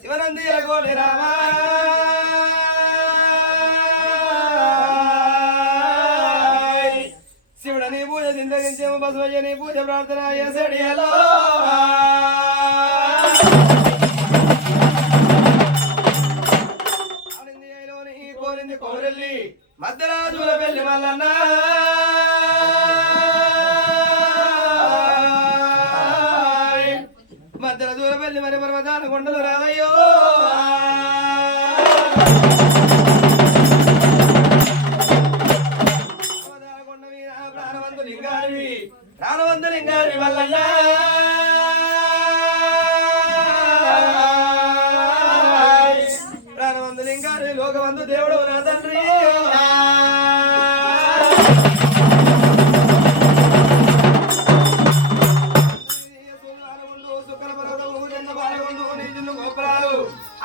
శివనంది ఎగోని రామా శివుడని పూజ చింతగించేమో బసవయ్యని పూజ ప్రార్థన చేసేడి హలో కోరింది కోరెల్లి మధ్యరాజుల పెళ్లి మల్లన్న మధ్యల దూర పెళ్లి మరి పర్వతాల కొండలు రావయ్యో కొండ మీద ప్రాణవంతులు ఇంగారి మల్లన్న ప్రాణవంతులు ఇంగారి లోకవంతు దేవుడు నా తండ్రి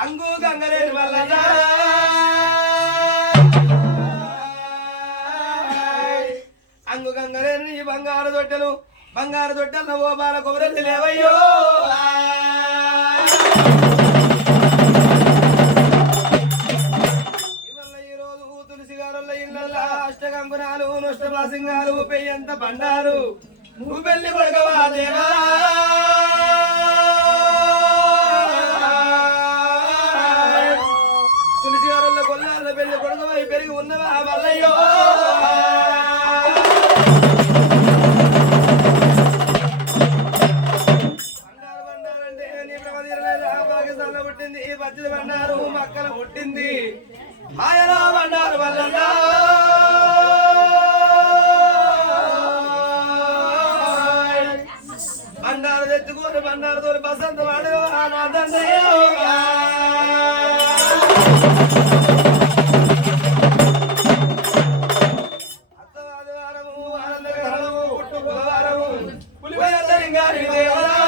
అంగు గంగరేని మల్లన్న అంగు గంగరేని బంగారు దొట్టెలు ఓ బాల కొమరెల్లి లేవయ్యో ఇవల్ల ఈ రోజు తులసి గారుల ఇళ్ళ అష్టకంకునాలు నష్టపాసింగాలు పెయ్యంత బండారు నువ్వు పెళ్లి కొడగవా దేవా తులసి గారుల కొల్లాల పెళ్లి కొడగవై పెరిగి ఉన్నవా మల్లయ్యో పుట్టింది పచ్చిది బండారు మక్కల పుట్టింది మాయలో బండారు వల్ల బండారు తెచ్చుకోరు బండారు తోలి బసంత వాడు అత్తవాదివారము ఆనందకరము పుట్టు బుధవారము పులిపోయందరింగారి దేవరా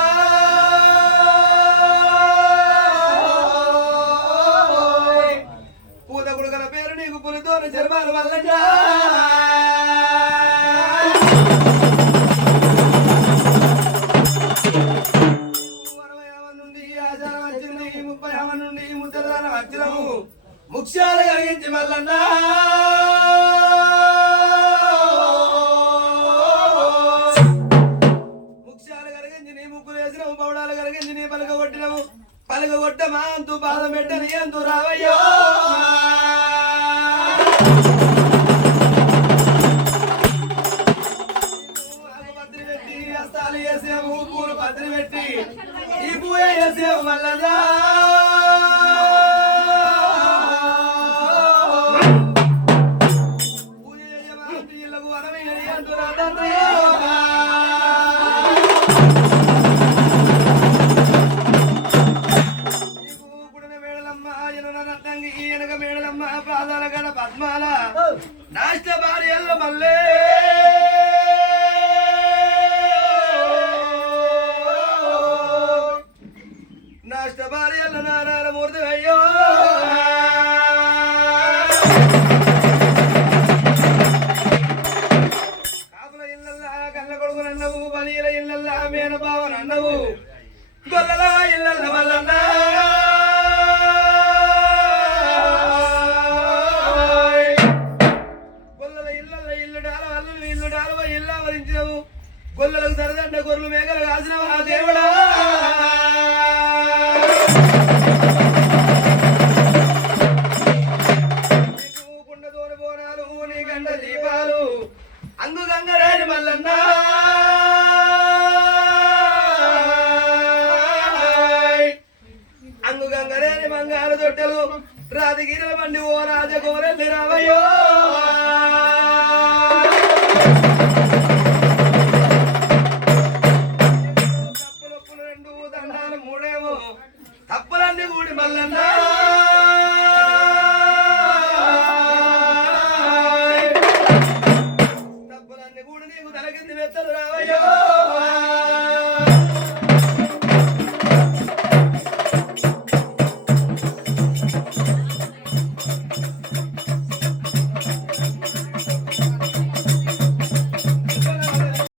జన్మాల వల్లంగా నుండి ఆచారం వచ్చింది 30 నుండి ముద్రదానం వచ్చినము ముఖ్యాలు కలిగించి మల్లన్నా ముఖ్యాలు కలిగించి నీ ముగ్గులు వేసినవు పౌడాలు కలిగించి నీ పలకగొట్టినవు పలకగొట్ట మా అంతు బాధ పెట్టని అంతు రావయ్యో పూలు పత్రి పెట్టి ఈ పూజ చేసేవు మల్లగా పూజ చేయకు వరమైనది అంటున్నా తండ్రి పుడిన మేడలమ్మ ఎనున రత్నంగి ఈయనక మేడలమ్మ పాదాల గడ పద్మాల నాష్ట భార్యల్లో మల్లే భార్యల నారాయణమూర్తి అయ్యో గొల్లలకు సరదండ గొర్రెలు మేకలు కాసిన ఆ దేవుడా కుండతోని బోనాలు నీ గంట దీపాలు అంగు గంగరాని మల్లన్న అంగు గంగరేని బంగారు తొట్టెలు రాజగిరిల బండి ఓ రాజగోరెల్లి రావయ్యో తప్పులొప్పులు రెండు దండాలు మూడేమో తప్పులన్నీ కూడి మల్లన్న తప్పులన్నీ కూడి నీకు తలకింది మెత్తలు రావయ్యో